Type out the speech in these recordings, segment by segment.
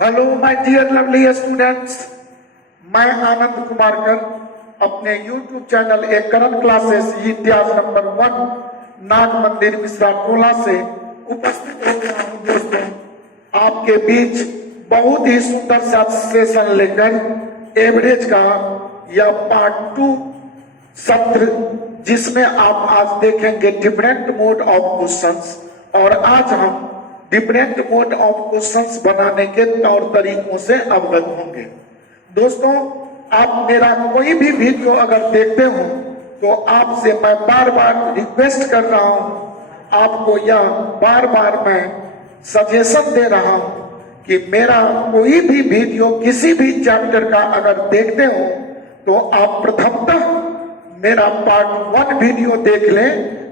Hello my dear lovely students, मैं आनंद कुमार कर अपने YouTube चैनल एक करंट क्लासेस इतिहास नंबर 1 नाग मंदिर मिश्रा टोला से उपस्थित हो गया हूँ। दोस्तों, आपके बीच बहुत ही सुंदर सा सेशन लेकर एवरेज का यह पार्ट 2 सत्र, जिसमें आप आज देखेंगे डिफरेंट मोड ऑफ क्वेश्चंस। और आज हम डिफरेंट मोड ऑफ क्वेश्चंस बनाने के तौर तरीकों से अवगत होंगे। दोस्तों, आप मेरा कोई भी वीडियो अगर देखते हो तो आपसे मैं बार बार रिक्वेस्ट कर रहा हूं, आपको यह बार बार मैं सजेशन दे रहा हूं कि मेरा कोई भी वीडियो किसी भी चैप्टर का अगर देखते हो तो आप प्रथमतः मेरा पार्ट 1 वीडियो देख लें,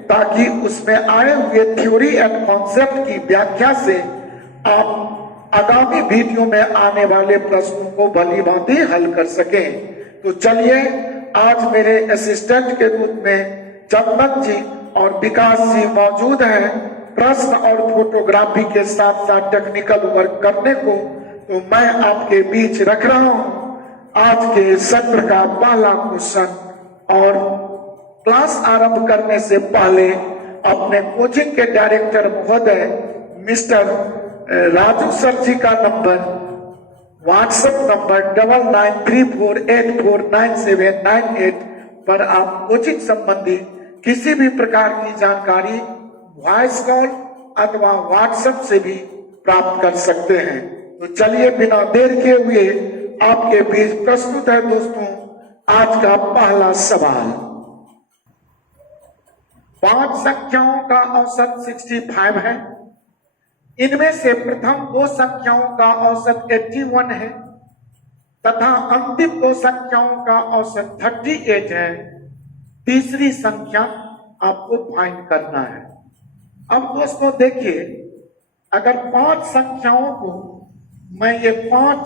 ताकि उसमें आए हुए थ्योरी एंड कॉन्सेप्ट की व्याख्या से आप आगामी वीडियो में आने वाले प्रश्नों को भली भांति हल कर सकें। तो चलिए, आज मेरे असिस्टेंट के रूप में चंदन जी और विकास जी मौजूद हैं प्रश्न और फोटोग्राफी के साथ साथ टेक्निकल वर्क करने को। तो मैं आपके बीच रख रहा हूं आज के सत्र का पहला क्वेश्चन। और क्लास आरंभ करने से पहले अपने कोचिंग के डायरेक्टर महोदय मिस्टर राजू सर जी का नंबर, व्हाट्सएप नंबर 9934849798 पर आप कोचिंग संबंधी किसी भी प्रकार की जानकारी वॉइस कॉल अथवा व्हाट्सएप से भी प्राप्त कर सकते हैं। तो चलिए, बिना देर के हुए आपके बीच प्रस्तुत है दोस्तों आज का पहला सवाल। 5 संख्याओं का औसत 65 है। इनमें से प्रथम 2 संख्याओं का औसत 81 है तथा अंतिम 2 संख्याओं का औसत 38 है। तीसरी संख्या आपको फाइंड करना है। अब दोस्तों देखिए, अगर 5 संख्याओं को मैं ये 5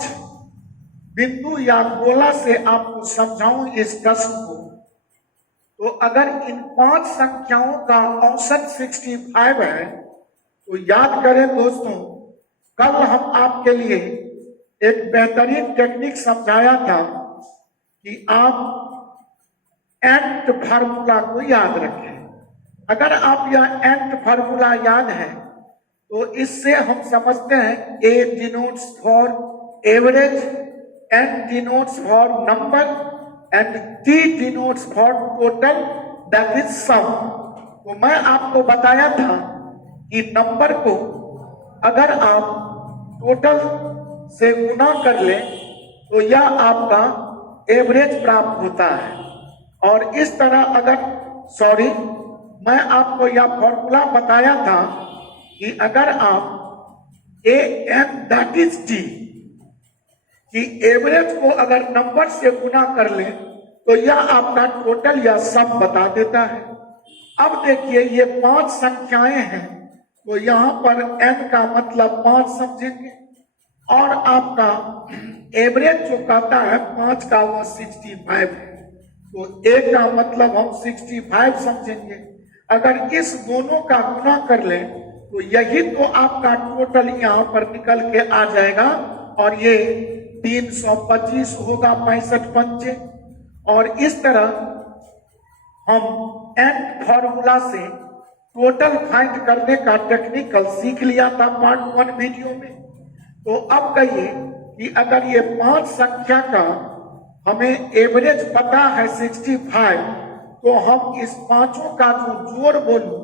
बिंदु या गोला से आपको समझाऊं इस प्रश्न को, तो अगर इन 5 संख्याओं का औसत 65 है तो याद करें दोस्तों, कल हम आपके लिए एक बेहतरीन टेक्निक समझाया था कि आप एंट फार्मूला को याद रखें। अगर आप यह एंट फार्मूला याद है तो इससे हम समझते हैं A denotes for average, N denotes for number and T denotes for total, that is sum। तो मैं आपको बताया था कि नंबर को अगर आप टोटल से गुना कर लें तो यह आपका एवरेज प्राप्त होता है। और इस तरह मैं आपको यह फॉर्मूला बताया था कि अगर आप A N that is T कि एवरेज को अगर नंबर से गुना कर लें तो यह आपका टोटल या सम बता देता है। अब देखिए, ये 5 संख्याएं हैं तो यहाँ पर n का मतलब 5 समझेंगे और आपका एवरेज जो कहता है 5 का वह 65 है, तो a का मतलब हम 65 समझेंगे। अगर इस दोनों का गुना कर लें तो यही तो आपका टोटल यहाँ पर निकल के आ जाएगा और ये 325 होगा 65 पंचे। और इस तरह हम एंड फॉर्मूला से टोटल फाइंड करने का टेक्निकल सीख लिया था पार्ट 1 वीडियो में। तो अब कहिए कि अगर ये 5 संख्या का हमें एवरेज पता है 65, तो हम इस पांचों का जो जोड़ बोलूं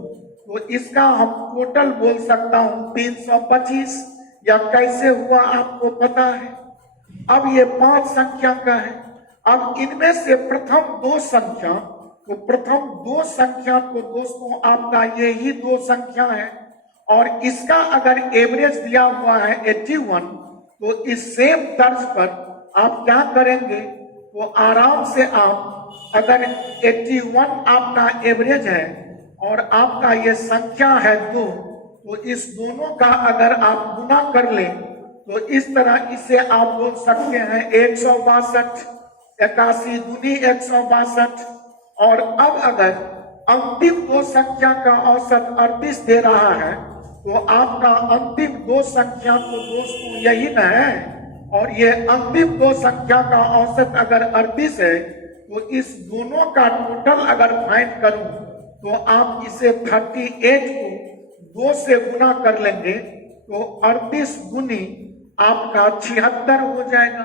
तो इसका हम टोटल बोल सकता हूं 325, या कैसे हुआ आपको पता है। अब ये 5 संख्या का है। अब इनमें से प्रथम 2 संख्या, तो प्रथम 2 संख्या तो दोस्तों आपका ये ही 2 संख्या है और इसका अगर एवरेज दिया हुआ है 81, तो इस सेम तर्ज पर आप क्या करेंगे, तो आराम से आप अगर 81 आपका एवरेज है और आपका ये संख्या है 2, तो इस दोनों का अगर आप गुना कर लें तो इस तरह इसे आप बोल सकते हैं 162, 81 दूनी 162। और अब अगर अंतिम 2 संख्या का औसत 38 दे रहा है तो आपका अंतिम दो संख्या तो दोस्तों यही न है, और ये अंतिम दो संख्या का औसत अगर 38 है तो इस दोनों का टोटल अगर फाइंड करूं तो आप इसे 38 को 2 से गुना कर लेंगे तो 38 गुनी आपका 76 हो जाएगा।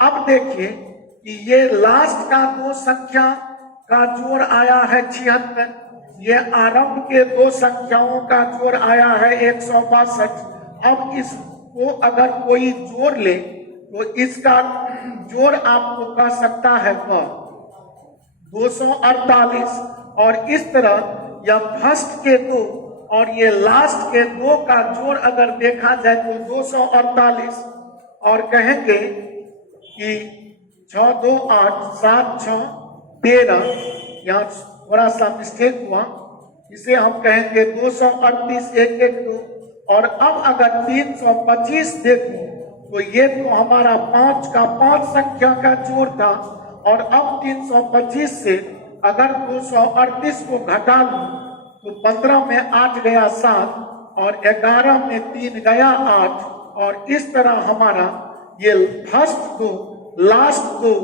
अब देखिए कि ये लास्ट का दो संख्या का जोड़ आया है 76, ये आरंभ के दो संख्याओं का जोड़ आया है 162। अब इसको अगर कोई जोड़ ले तो इसका जोड़ आपको कह सकता है 248, और इस तरह यह फर्स्ट के दो और ये लास्ट के दो का जोड़ अगर देखा जाए तो 248, और कहेंगे कि 6 2 8 7 6 13, यहाँ थोड़ा सा मिस्टेक हुआ, इसे हम कहेंगे 238 1 1 2। और अब अगर 325 देखो तो ये तो हमारा 5 का 5 संख्या का जोड़ था, और अब 325 से अगर 238 को घटा लूं तो 15 में 8 गया 7 और 11 में 3 गया 8, और इस तरह हमारा ये फर्स्ट दो लास्ट दो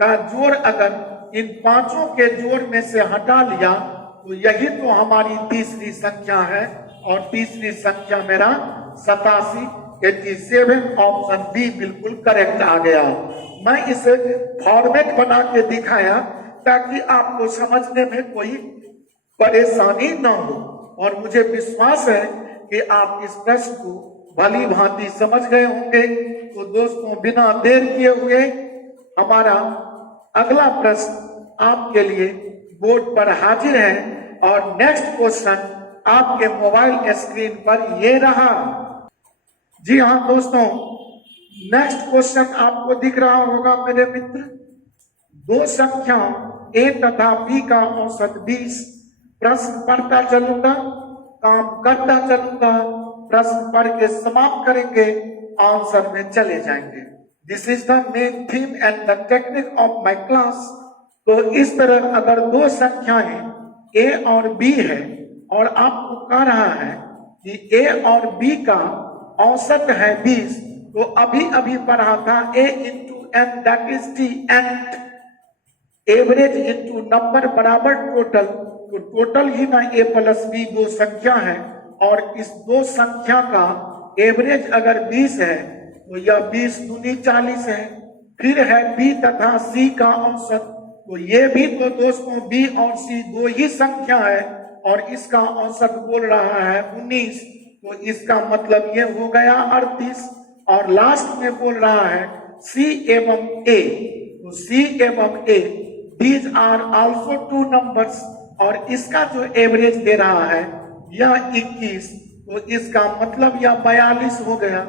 का जोड़ अगर इन पांचों के जोड़ में से हटा लिया तो यही तो हमारी तीसरी संख्या है, और तीसरी संख्या मेरा 87 87। ऑप्शन बी बिल्कुल करेक्ट आ गया। मैं इसे फॉर्मेट बना के दिखाया ताकि आपको समझने में कोई परेशानी न हो, और मुझे विश्वास है कि आप इस प्रश्न को भली भांति समझ गए होंगे। तो दोस्तों, बिना देर किए हुए हमारा अगला प्रश्न आपके लिए बोर्ड पर हाजिर है, और नेक्स्ट क्वेश्चन आपके मोबाइल स्क्रीन पर ये रहा। जी हाँ दोस्तों, नेक्स्ट क्वेश्चन आपको दिख रहा होगा मेरे मित्र। दो संख्याओं ए तथा बी का औसत 20। प्रश्न पढ़ता चलूंगा, काम करता चलूंगा, प्रश्न पढ़ के समाप्त करेंगे, आंसर में चले जाएंगे। This is the main theme and the technique of my class. तो इस तरह अगर दो संख्याएं ए और बी है और आपको कह रहा है कि ए और बी का औसत है 20, तो अभी अभी पढ़ा था a into N that is T, and average into number बराबर टोटल। तो टोटल ही ना a प्लस बी दो संख्या है, और इस दो संख्या का एवरेज अगर 20 है तो यह 20 दूनी 40 है। फिर है b तथा c का औसत, तो ये भी तो दोस्तों b और c दो ही संख्या है, और इसका औसत बोल रहा है 19, तो इसका मतलब ये हो गया 38। और लास्ट में बोल रहा है C एवं A, तो C एवं A these are also two numbers, और इसका जो एवरेज दे रहा है यह 21, तो इसका मतलब यह 42 हो गया।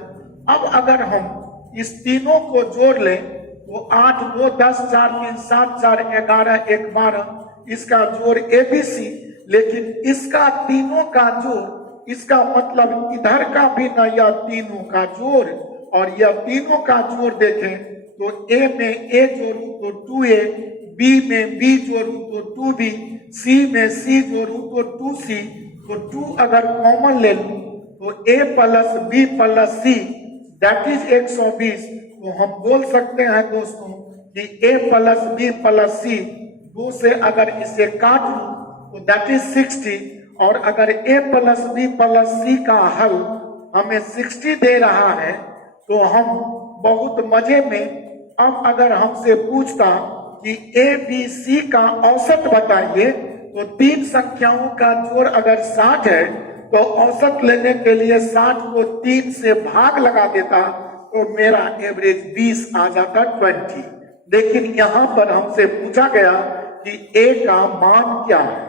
अब अगर हम इस तीनों को जोड़ लें तो 8 2 10 4 3 7 4 11 1 12, इसका जोड़ ABC, लेकिन इसका तीनों का जोड़, इसका मतलब इधर का भी न यह तीनों का जोड़, और यह तीनों का जोड़ देखें तो A में A जोड़ू तो 2A, B में B जोड़ू तो 2B, C में C जोड़ू तो 2C, तो 2 अगर कॉमन ले लूं तो A plus B plus C that is 120। तो हम बोल सकते हैं दोस्तों कि A plus B plus C, 2 से अगर इसे काट लूं तो दैट इज 60, और अगर a प्लस बी प्लस सी का हल हमें 60 दे रहा है तो हम बहुत मजे में, अब अगर हमसे पूछता कि a b c का औसत बताइए तो तीन संख्याओं का जोड़ अगर 60 है तो औसत लेने के लिए 60 को 3 से भाग लगा देता तो मेरा एवरेज 20 आ जाता 20। लेकिन यहाँ पर हमसे पूछा गया कि a का मान क्या है,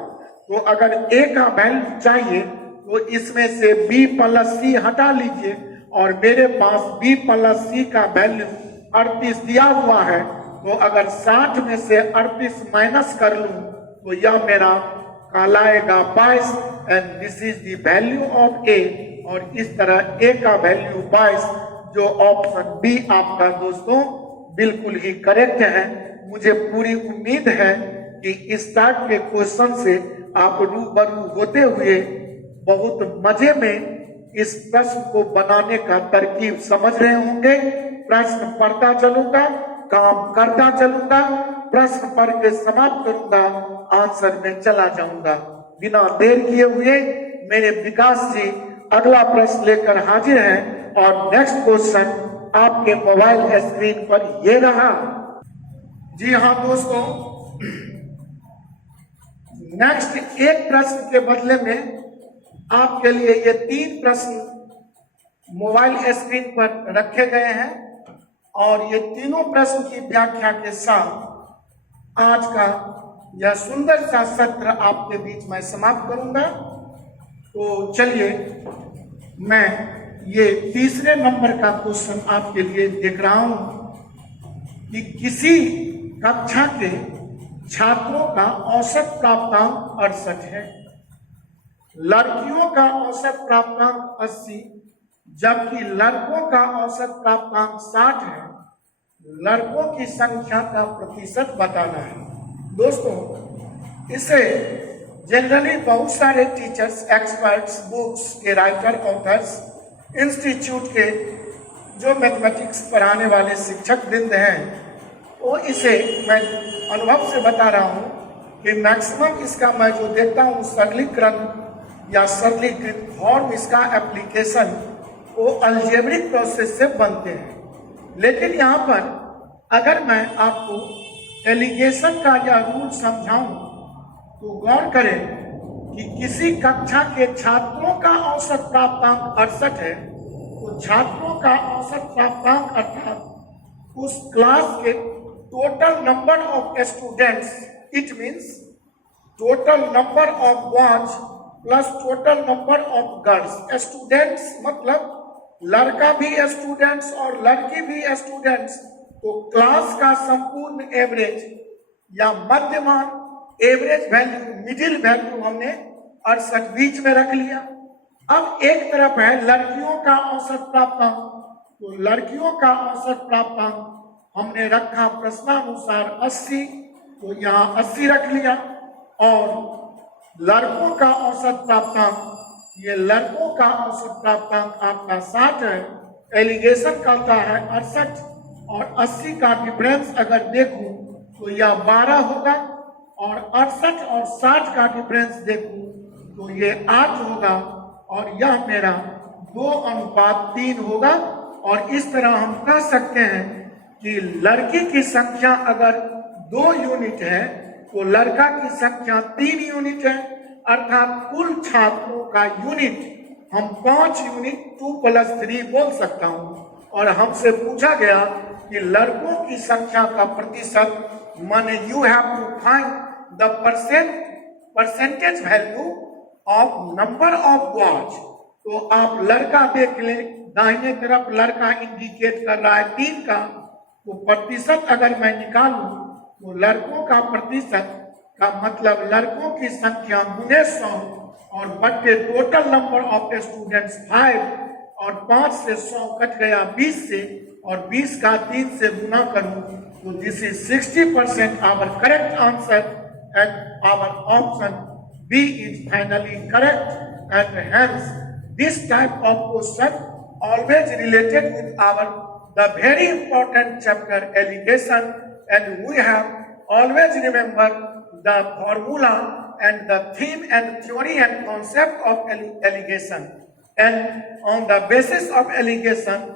तो अगर a का वैल्यू चाहिए तो इसमें से b प्लस सी हटा लीजिए, और मेरे पास b प्लस सी का वैल्यू 38 दिया हुआ है, तो अगर 60 में से 38 माइनस कर लूं तो यह मेरा कहलाएगा 22, and this is the value of a। और इस तरह a का वैल्यू 22, जो ऑप्शन बी आपका दोस्तों बिल्कुल ही करेक्ट है। मुझे पूरी उम्मीद है कि इस टाइप के क्वेश्चन से आप रूबरू होते हुए बहुत मजे में इस प्रश्न को बनाने का तरकीब समझ रहे होंगे। प्रश्न पढ़ता चलूंगा, काम करता चलूंगा, प्रश्न पढ़ के समाप्त करूंगा, आंसर में चला जाऊंगा। बिना देर किए हुए मेरे विकास जी अगला प्रश्न लेकर हाजिर हैं और नेक्स्ट क्वेश्चन आपके मोबाइल स्क्रीन पर ये रहा। जी हाँ दोस्तों, नेक्स्ट एक प्रश्न के बदले में आपके लिए ये 3 प्रश्न मोबाइल स्क्रीन पर रखे गए हैं और ये तीनों प्रश्न की व्याख्या के साथ आज का यह सुंदर सा सत्र आपके बीच में समाप्त करूंगा। तो चलिए मैं ये तीसरे नंबर का क्वेश्चन आपके लिए देख रहा हूं कि किसी कक्षा के छात्रों का औसत प्राप्तांक 68 है, लड़कियों का औसत प्राप्तांक 80 जबकि लड़कों का औसत प्राप्तांक 60 है। लड़कों की संख्या का प्रतिशत बताना है। दोस्तों, इसे जनरली बहुत सारे टीचर्स, एक्सपर्ट्स, बुक्स के राइटर, ऑथर्स, इंस्टीट्यूट के जो मैथमेटिक्स पढ़ाने वाले शिक्षक वृंद हैं, वो इसे मैं अनुभव से बता रहा हूँ कि मैक्सिमम इसका मैं जो देखता हूँ सरलीकरण या सरलीकृत फॉर्म, इसका एप्लीकेशन वो अलजेब्रिक प्रोसेस से बनते हैं। लेकिन यहाँ पर अगर मैं आपको एलिगेशन का यह रूल समझाऊं तो गौर करें कि किसी कक्षा के छात्रों का औसत प्राप्तांक 68 है, तो छात्रों का औसत प्राप्तांक अर्थात उस क्लास के total number of students, it means total number of boys plus total number of girls. Students मतलब लड़का भी स्टूडेंट्स और लड़की भी स्टूडेंट्स, तो क्लास का संपूर्ण एवरेज या मध्यमान एवरेज वैल्यू, मिडिल वैल्यू हमने 68 बीच में रख लिया। अब एक तरफ है लड़कियों का औसत प्राप्तांक, तो लड़कियों का औसत प्राप्तांक हमने रखा प्रश्नानुसार 80, तो यहाँ 80 रख लिया। और लड़कों का औसत प्राप्तांक, ये लड़कों का औसत प्राप्तांक आपका 60 है, एलिगेशन कहता है 68 और 80 का डिफरेंस अगर देखूं तो यह 12 होगा और 68 और 60 का डिफरेंस देखूं तो ये 8 होगा और यह मेरा 2:3 होगा। और इस तरह हम कह सकते हैं कि लड़की की संख्या अगर 2 यूनिट है तो लड़का की संख्या 3 यूनिट है, अर्थात कुल छात्रों का यूनिट हम 5 यूनिट 2 + 3 बोल सकता हूं। और हमसे पूछा गया कि लड़कों की संख्या का प्रतिशत, माने you have to find the percentage value of number of boys. तो आप लड़का देख लें, दाहिने तरफ लड़का इंडिकेट कर रहा है 3 का, तो प्रतिशत अगर मैं निकालूं तो लड़कों का प्रतिशत का मतलब लड़कों की संख्या गुने 100 और बट्टे टोटल नंबर ऑफ स्टूडेंट्स 5 और 5 से 100 कट गया 20 से, और 20 का 3 से गुना करूं तो this is 60%। Our correct answer and our option B is finally correct. And hence this type of question always related with our the very important chapter allegation, and we have always remember the formula and the theme and theory and concept of allegation, and on the basis of allegation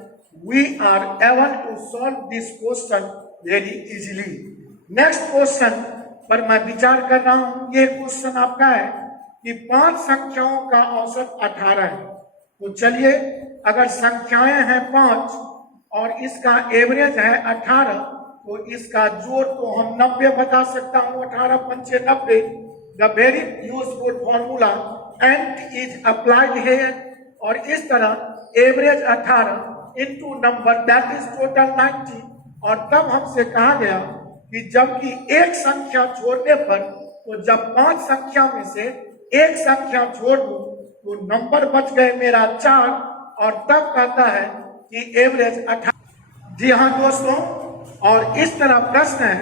we are able to solve this question very easily. Next question पर मैं विचार कर रहा हूं, ये question आपका है कि 5 संख्याओं का औसत 18 है। तो चलिए, अगर संख्याएं हैं 5 और इसका एवरेज है 18, तो इसका जोड़ तो हम 90 बता सकता हूं, 18 पंचे 90। The very useful formula and is applied here, और इस तरह average 18 into number that is total 90। और तब हमसे कहा गया कि जबकि एक संख्या छोड़ने पर, तो जब 5 संख्या में से एक संख्या छोड़ दूं तो नंबर बच गए मेरा 4, और तब कहता है कि एवरेज 18। जी हाँ दोस्तों, और इस तरह प्रश्न है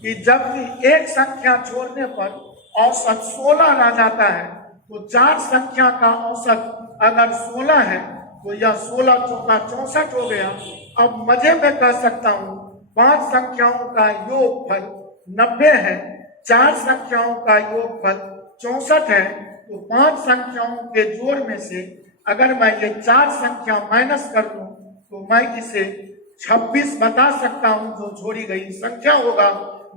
कि जबकि एक संख्या छोड़ने पर औसत 16 रह जाता है, तो 4 संख्या का औसत अगर 16 है तो यह 16 चौका 64 हो गया। अब मजे में कह सकता हूं 5 संख्याओं का योगफल 90 है, 4 संख्याओं का योगफल 64 है। तो 5 संख्याओं के जोड़ में से अगर मैं ये 4 संख्या माइनस कर दूं तो मैं इसे 26 बता सकता हूं, जो छोड़ी गई संख्या होगा।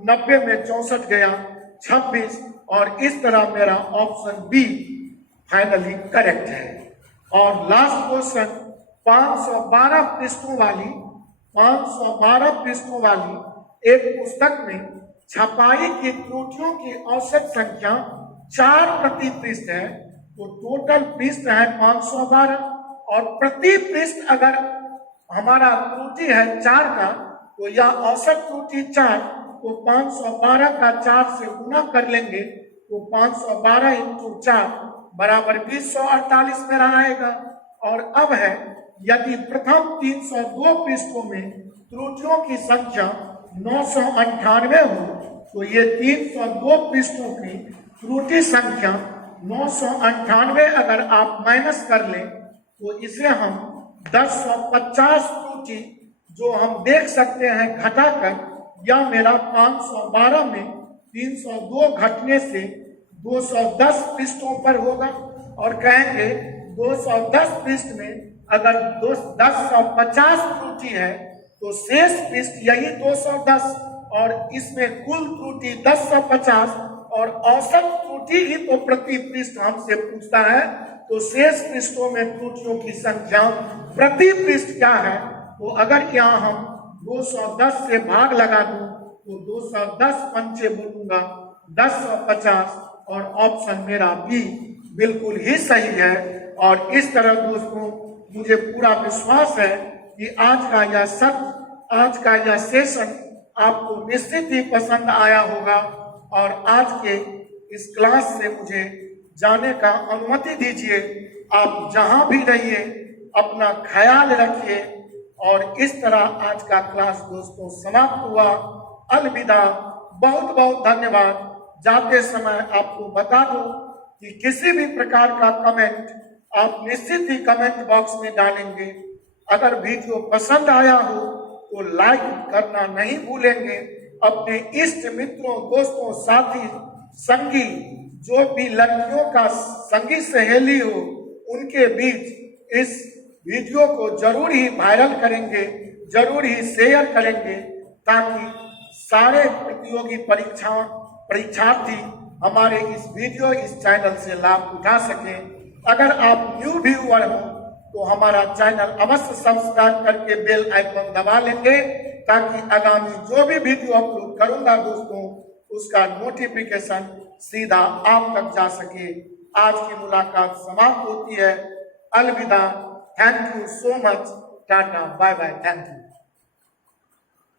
90 में 64 गया 26, और इस तरह मेरा ऑप्शन बी फाइनली करेक्ट है। और लास्ट क्वेश्चन 512 पृष्ठों वाली एक पुस्तक में छपाई की त्रुटियों की औसत संख्या 4 प्रति पृष्ठ है। तो टोटल पृष्ठ है 512, और प्रति पृष्ठ अगर हमारा त्रुटि है 4 का, तो यह औसत त्रुटि 4, तो 512 का 4 से गुना कर लेंगे तो 512 इंटू 4 बराबर 2048 मेरा आएगा। और अब है यदि प्रथम 302 पृष्ठों में त्रुटियों की संख्या 998 हो, तो ये 302 पृष्ठों की त्रुटि संख्या 998 अगर आप माइनस कर लें तो इसे हम 1050 त्रुटि जो हम देख सकते हैं घटाकर, यह मेरा 512 में 302 घटने से 210 पृष्ठों पर होगा। और कहेंगे 210 पृष्ठ में अगर 1050 त्रुटि है तो शेष पृष्ठ यही 210, और इसमें कुल त्रुटि 1050, और औसत त्रुटि ही तो प्रति पृष्ठ हमसे पूछता है। तो शेष पृष्ठों में त्रुटियों की संख्या प्रति पृष्ठ क्या है, तो अगर यहाँ हम 210 से भाग लगा दूं तो 210 पंचे बोलूंगा 1050, और ऑप्शन मेरा बी बिल्कुल ही सही है। और इस तरह दोस्तों मुझे पूरा विश्वास है कि आज का यह सेशन आपको निश्चित ही पसंद आया होगा, और आज के इस क्लास से मुझे जाने का अनुमति दीजिए। आप जहां भी रहिए अपना ख्याल रखिए, और इस तरह आज का क्लास दोस्तों समाप्त हुआ। अलविदा, बहुत बहुत धन्यवाद। जाते समय आपको बता दूं कि किसी भी प्रकार का कमेंट आप निश्चित ही कमेंट बॉक्स में डालेंगे। अगर वीडियो पसंद आया हो तो लाइक करना नहीं भूलेंगे। अपने इष्ट मित्रों, दोस्तों, साथी, संगी, जो भी लड़कियों का संगी सहेली हो, उनके बीच इस वीडियो को जरूर ही वायरल करेंगे, जरूर ही शेयर करेंगे, ताकि सारे प्रतियोगी परीक्षार्थी हमारे इस वीडियो, इस चैनल से लाभ उठा सकें। अगर आप न्यू व्यूअर हो तो हमारा चैनल अवश्य सब्सक्राइब करके बेल आइकन दबा लेंगे, ताकि आगामी जो भी वीडियो अपलोड करूंगा दोस्तों, उसका नोटिफिकेशन सीधा आप तक जा सके। आज की मुलाकात समाप्त होती है। अलविदा, thank you so much, tata, bye bye, thank you.